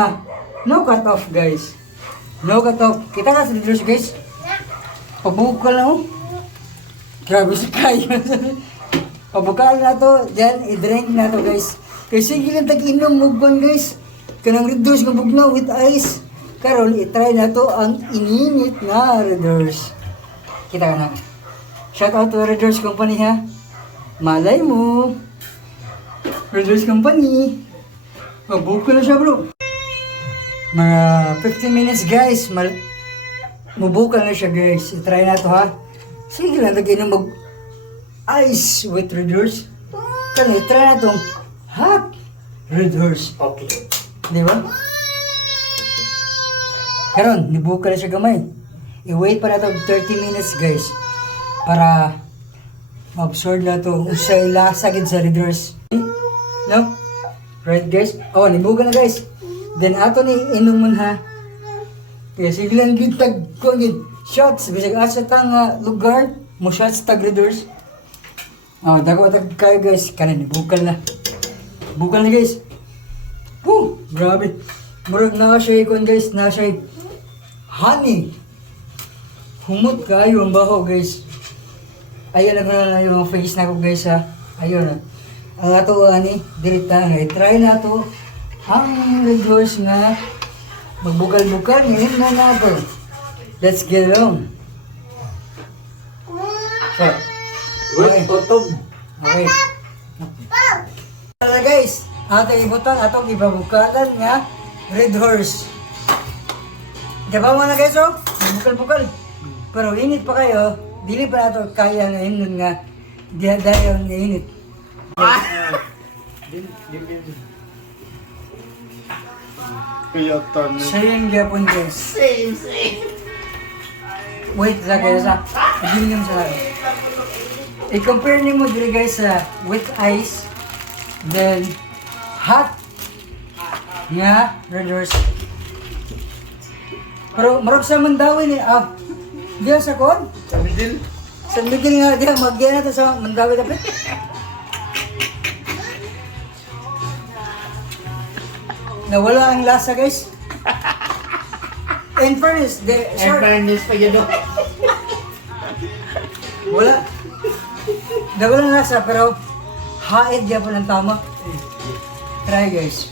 na. No cut off guys. No cut off. Kita ka sa Red guys. Pabukal na oh. Grabe si Kayo. Pabukal na to. Diyan, i-drink na to guys. Kasi gilang tag-inom mugban guys. Kanang Red Doors nga bugnaw with ice. Karol, itry na to ang ininit na Red Doors. Kita ka na. Shout out to Red Doors Company ha. Malay mo. Red Doors Company. Pabukal na siya bro. Mga 15 minutes guys. Mabukal na siya guys. I-try na to ha. Sige lang, lagay na mag-ice with Red Doors. Kaya i-try na itong hot Red Doors. Okay. Di ba? Karon, nibukal na siya gamay. I-wait pa na ito 30 minutes guys. Para ma-absorb na ito. Usay lasa gid sa Red Doors. No? Right guys? Oh, nibukal na guys. Then ato ni inuman ha. Kaya sige lang gid tag shots bisag asa tang lugar mo shots tag Red Doors. Oh, dago tag kayo guys, kanan bukal na. Bukal na guys. Woo, grabe. Murag na siya ikon guys, na siya honey. Humot kayo ang baho guys. Ayun na yung face na ko guys ha. Ayun na. Ang ato ani, dirita nga try na to. Ang Red Doors nga magbukal-bukal, ngayon na nato. Let's get on. So, Wait, tutog. okay. Tara guys, ato ibutan, atong ibabukalan nga Red Horse. Diba mo na guys oh? Bukal-bukal. Pero init pa kayo, dili pa nato kaya ngayon nga dahil nga init. Kaya tami. Same gyapon guys. Same. Wait sa guys ha. Iginom sa i-compare nimo diri guys sa with ice then hot nga Red Horse. Pero marag sa Mandawi ni diya sa kon. Sa middle. Sa middle nga diya magyan na to sa Mandawi dapat. Nawala ang lasa guys. In fairness, And fairness pa yun. wala. Nawala ang lasa pero haid diya po ng tama. Try guys.